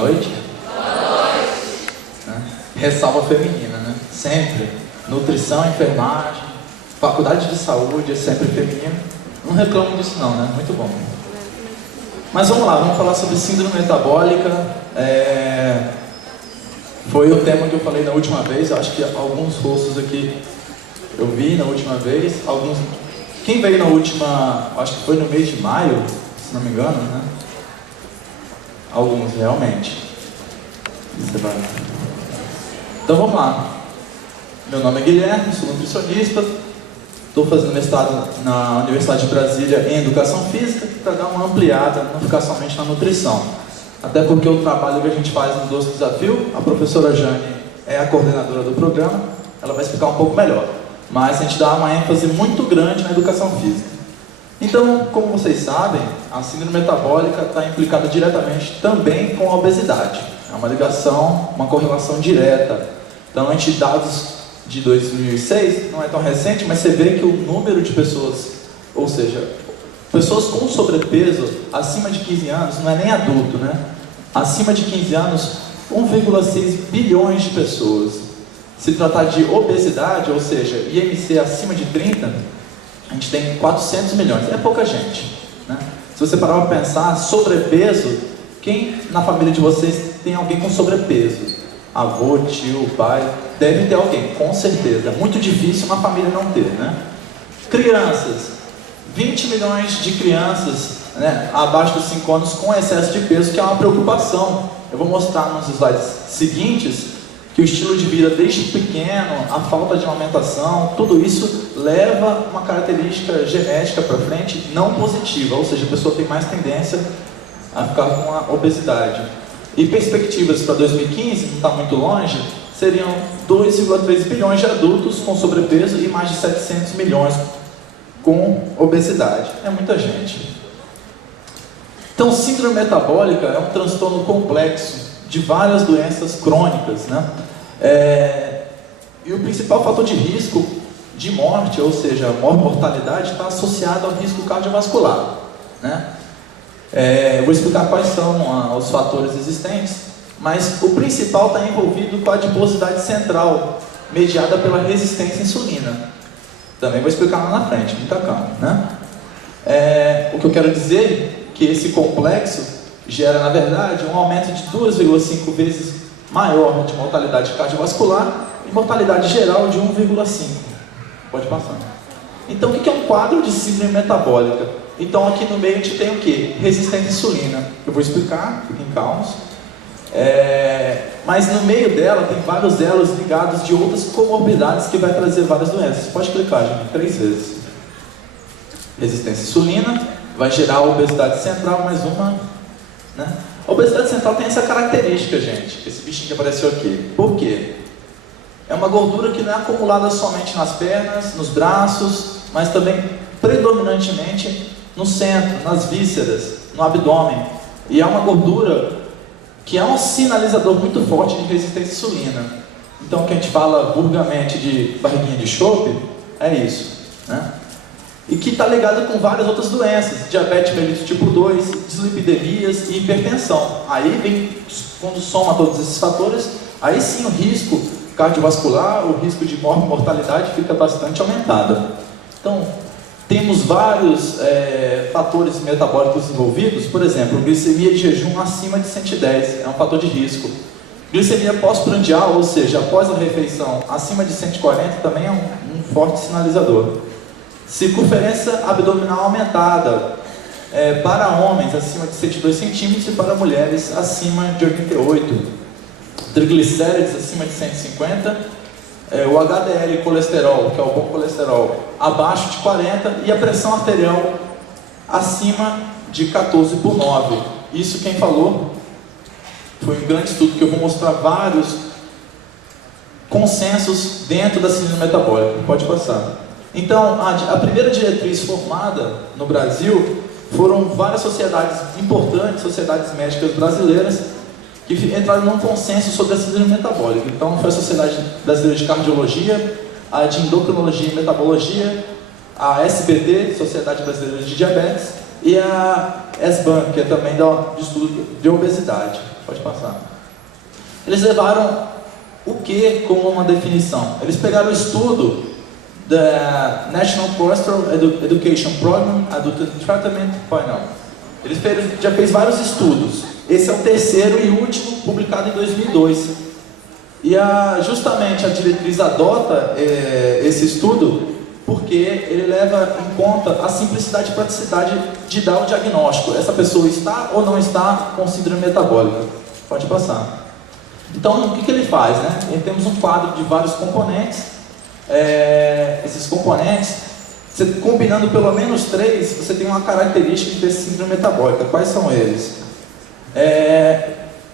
noite. Né? Ressalva feminina, né? Sempre. Nutrição, enfermagem, faculdade de saúde é sempre feminino. Não reclamo disso não, né? Muito bom. Mas vamos lá, vamos falar sobre síndrome metabólica. Foi o tema que eu falei na última vez. Eu acho que alguns rostos aqui eu vi na última vez. Alguns... Quem veio na última, acho que foi no mês de maio, se não me engano, né? Alguns, realmente. Então vamos lá. Meu nome é Guilherme, sou nutricionista. Estou fazendo mestrado na Universidade de Brasília em Educação Física para dar uma ampliada, não ficar somente na nutrição. Até porque o trabalho que a gente faz no Doce Desafio, a professora Jane é a coordenadora do programa, ela vai explicar um pouco melhor. Mas a gente dá uma ênfase muito grande na educação física. Então, como vocês sabem, a síndrome metabólica está implicada diretamente também com a obesidade. É uma ligação, uma correlação direta. Então, a gente dados de 2006, não é tão recente, mas você vê que o número de pessoas, ou seja, pessoas com sobrepeso acima de 15 anos, não é nem adulto, né? Acima de 15 anos, 1,6 bilhões de pessoas. Se tratar de obesidade, ou seja, IMC acima de 30, a gente tem 400 milhões. É pouca gente, né? Se você parar para pensar, sobrepeso, quem na família de vocês tem alguém com sobrepeso? Avô, tio, pai, deve ter alguém, com certeza. É muito difícil uma família não ter, né? Crianças, 20 milhões de crianças, né, abaixo dos 5 anos com excesso de peso, que é uma preocupação. Eu vou mostrar nos slides seguintes que o estilo de vida desde pequeno, a falta de alimentação, tudo isso leva uma característica genética para frente não positiva, ou seja, a pessoa tem mais tendência a ficar com a obesidade. E perspectivas para 2015, não está muito longe, seriam 2,3 bilhões de adultos com sobrepeso e mais de 700 milhões com obesidade. É muita gente. Então, síndrome metabólica é um transtorno complexo de várias doenças crônicas, né? E o principal fator de risco de morte, ou seja, a mortalidade, está associado ao risco cardiovascular, né? Eu vou explicar quais são os fatores existentes, mas o principal está envolvido com a adiposidade central, mediada pela resistência à insulina. Também vou explicar lá na frente, muita calma, né? O que eu quero dizer é que esse complexo gera, na verdade, um aumento de 2,5 vezes maior de mortalidade cardiovascular e mortalidade geral de 1,5. Pode passar. Então, o que é um quadro de síndrome metabólica? Então, aqui no meio a gente tem o quê? Resistência à insulina. Eu vou explicar, fiquem calmos. Mas no meio dela tem vários elos ligados de outras comorbidades que vai trazer várias doenças. Pode clicar, gente, 3 vezes. Resistência à insulina vai gerar a obesidade central, mais uma, né? A obesidade central tem essa característica, gente, esse bichinho que apareceu aqui. Por quê? É uma gordura que não é acumulada somente nas pernas, nos braços, mas também predominantemente no centro, nas vísceras, no abdômen. E é uma gordura que é um sinalizador muito forte de resistência à insulina. Então, o que a gente fala vulgarmente de barriguinha de chope, é isso, né? E que está ligado com várias outras doenças, diabetes mellitus tipo 2, dislipidemias e hipertensão. Aí vem, quando soma todos esses fatores, aí sim o risco cardiovascular, o risco de mortalidade fica bastante aumentado. Então, temos vários fatores metabólicos envolvidos, por exemplo, glicemia de jejum acima de 110, é um fator de risco. Glicemia pós-prandial, ou seja, após a refeição, acima de 140 também é um forte sinalizador. Circunferência abdominal aumentada, para homens acima de 102 centímetros e para mulheres acima de 88. Triglicérides acima de 150, o HDL colesterol, que é o bom colesterol, abaixo de 40 e a pressão arterial acima de 14/9. Isso quem falou foi um grande estudo que eu vou mostrar vários consensos dentro da síndrome metabólica. Pode passar. Então, a primeira diretriz formada no Brasil foram várias sociedades importantes, sociedades médicas brasileiras, que entraram num consenso sobre a síndrome metabólica. Então, foi a Sociedade Brasileira de Cardiologia, a de Endocrinologia e Metabologia, a SBD, Sociedade Brasileira de Diabetes, e a SBAN, que é também de estudo de obesidade. Pode passar. Eles levaram o que como uma definição? Eles pegaram o estudo da National Pastoral Education Program Adult Treatment Panel. Eles já fez vários estudos. Esse é o terceiro e último, publicado em 2002. E justamente a diretriz adota esse estudo porque ele leva em conta a simplicidade e praticidade de dar o diagnóstico. Essa pessoa está ou não está com síndrome metabólica? Pode passar. Então, o que ele faz? Né? Temos um quadro de vários componentes. Esses componentes, você, combinando pelo menos 3, você tem uma característica de ter síndrome metabólica. Quais são eles?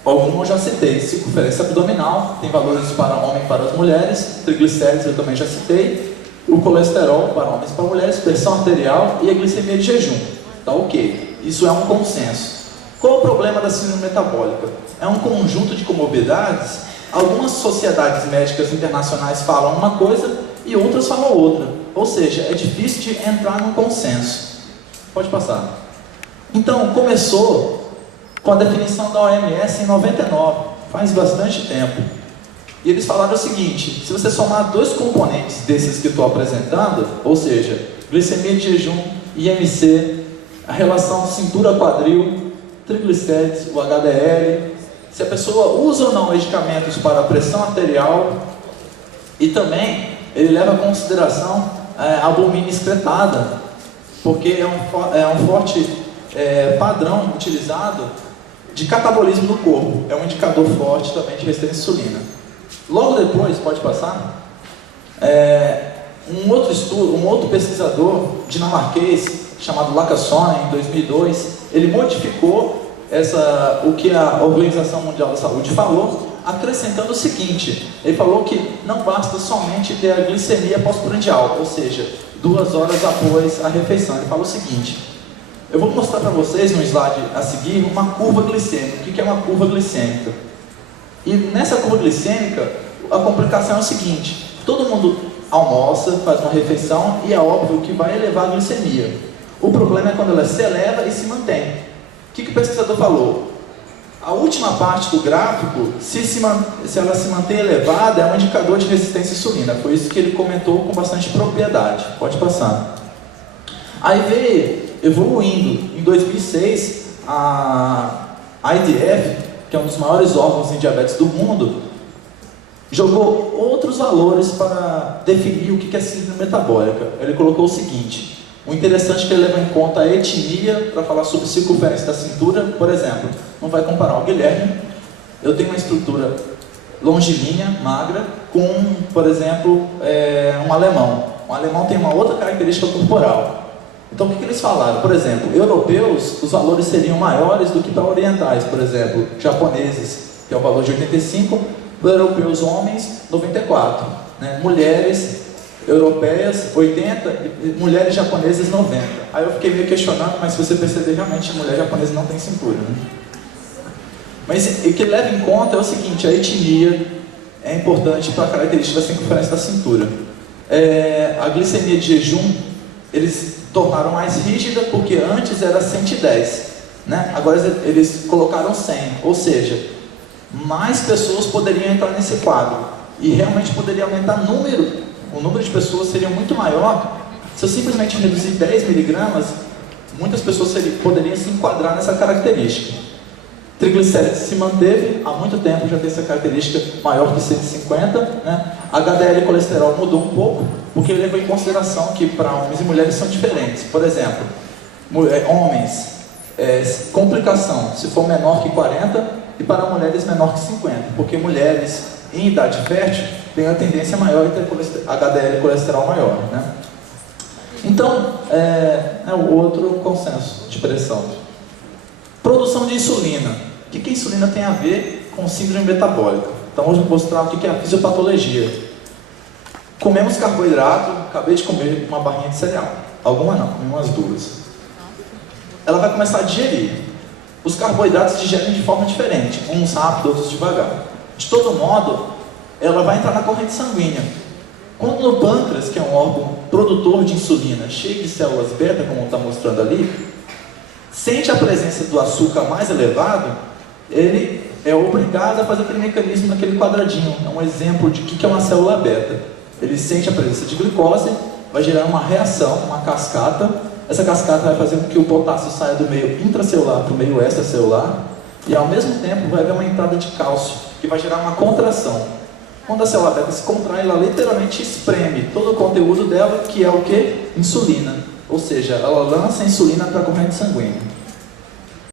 Alguns eu já citei. Circunferência abdominal, tem valores para homem e para as mulheres. Triglicéridos eu também já citei. O colesterol para homens e para mulheres, pressão arterial e a glicemia de jejum. Tá ok. Isso é um consenso. Qual o problema da síndrome metabólica? É um conjunto de comorbidades. Algumas sociedades médicas internacionais falam uma coisa e outras falam outra. Ou seja, é difícil de entrar num consenso. Pode passar. Então, começou com a definição da OMS em 99, faz bastante tempo. E eles falaram o seguinte: se você somar 2 componentes desses que estou apresentando, ou seja, glicemia de jejum, IMC, a relação cintura-quadril, triglicérides, o HDL, se a pessoa usa ou não medicamentos para a pressão arterial, e também ele leva em consideração a albumina excretada, porque é um forte padrão utilizado de catabolismo do corpo, é um indicador forte também de resistência à insulina. Logo depois, pode passar, um outro pesquisador dinamarquês, chamado Lacassonen, em 2002, ele modificou o que a Organização Mundial da Saúde falou, acrescentando o seguinte: ele falou que não basta somente ter a glicemia pós-prandial, ou seja, 2 horas após a refeição. Ele falou o seguinte: eu vou mostrar para vocês no slide a seguir uma curva glicêmica. O que é uma curva glicêmica? E nessa curva glicêmica, a complicação é o seguinte: todo mundo almoça, faz uma refeição e é óbvio que vai elevar a glicemia. O problema é quando ela se eleva e se mantém. O que o pesquisador falou? A última parte do gráfico, se ela se mantém elevada, é um indicador de resistência à insulina. Foi isso que ele comentou com bastante propriedade. Pode passar. Aí veio evoluindo. Em 2006, a IDF, que é um dos maiores órgãos em diabetes do mundo, jogou outros valores para definir o que é síndrome metabólica. Ele colocou o seguinte: o interessante é que ele leva em conta a etnia para falar sobre circunferência da cintura. Por exemplo, não vai comparar o Guilherme, eu tenho uma estrutura longilínea, magra, com, por exemplo, um alemão. Um alemão tem uma outra característica corporal. Então, o que eles falaram? Por exemplo, europeus, os valores seriam maiores do que para orientais. Por exemplo, japoneses, que é o valor de 85, europeus homens, 94. Né? Mulheres europeias, 80, e mulheres japonesas, 90. Aí eu fiquei meio questionando, mas se você perceber, realmente a mulher japonesa não tem cintura. Né? Mas o que leva em conta é o seguinte: a etnia é importante para a característica da circunferência da cintura. A glicemia de jejum, eles tornaram mais rígida, porque antes era 110, né? Agora eles colocaram 100, ou seja, mais pessoas poderiam entrar nesse quadro, e realmente poderia aumentar o número de pessoas seria muito maior. Se eu simplesmente reduzir 10 miligramas, muitas pessoas poderiam se enquadrar nessa característica. Triglicérides se manteve há muito tempo, já tem essa característica maior que 150, né? HDL e colesterol mudou um pouco, porque ele levou em consideração que para homens e mulheres são diferentes. Por exemplo, homens, complicação, se for menor que 40, e para mulheres menor que 50, porque mulheres em idade fértil têm a tendência maior de ter HDL e colesterol maior, né? Então, é o outro consenso de pressão. Produção de insulina. O que a insulina tem a ver com síndrome metabólica? Então, hoje eu vou mostrar o que é a fisiopatologia. Comemos carboidrato, acabei de comer uma barrinha de cereal. Alguma não, comi umas 2. Ela vai começar a digerir. Os carboidratos digerem de forma diferente, uns rápido, outros devagar. De todo modo, ela vai entrar na corrente sanguínea. Quando no pâncreas, que é um órgão produtor de insulina, cheio de células beta, como está mostrando ali, sente a presença do açúcar mais elevado, ele é obrigado a fazer aquele mecanismo naquele quadradinho. É um exemplo de que é uma célula beta. Ele sente a presença de glicose, vai gerar uma reação, uma cascata. Essa cascata vai fazer com que o potássio saia do meio intracelular para o meio extracelular. E ao mesmo tempo vai haver uma entrada de cálcio, que vai gerar uma contração. Quando a célula beta se contrai, ela literalmente espreme todo o conteúdo dela, que é o que? Insulina. Ou seja, ela lança a insulina para a corrente sanguínea.